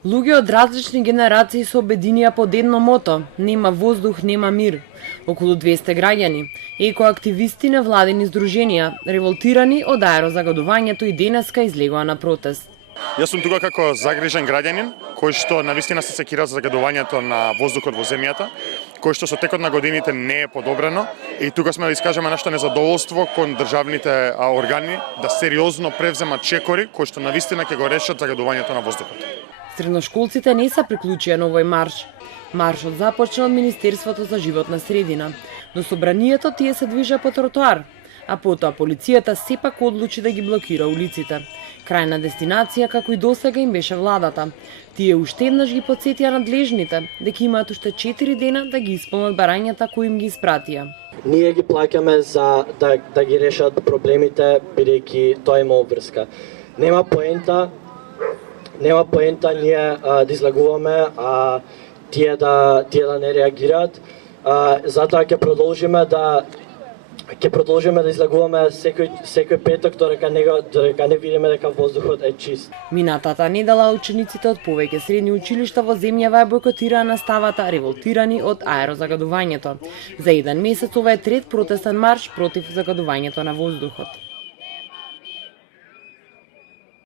Луѓе од различни генерации се обединија под едно мото: нема воздух, нема мир. Околу 200 граѓани, екоактивисти, невладини здруженија, револтирани од аерозагадувањето и денеска излегоа на протест. Јас сум тука како загрижен граѓанин, кој што навистина се секира за загадувањето на воздухот во земјата, кој што со текот на годините не е подобрено, и тука сме да искажеме нашето незадоволство кон државните органи да сериозно превземат чекори кои што навистина ќе го решат загадувањето на воздухот. Средношколците не се приклучија на овој марш. Маршот започна од Министерството за животна средина. До собранието тие се движеа по тротоар, а потоа полицијата сепак одлучи да ги блокира улиците. Крајна дестинација, како и досега, им беше владата. Тие уште еднаш ги потсетија надлежните дека имаат уште 4 дена да ги исполнат барањата кои им ги испратија. Ние ги плаќаме за да ги решат проблемите, бидејќи тоа има обврска. Нема поента ние да излагуваме, тие да не реагираат. Затоа ќе продолжиме да излагуваме секој петок додека не видиме дека воздухот е чист. Минатата недела учениците од повеќе средни училишта во земјава ја бойкотираа наставата, револтирани од аерозагадувањето. За еден месец ова е трет протестен марш против загадувањето на воздухот.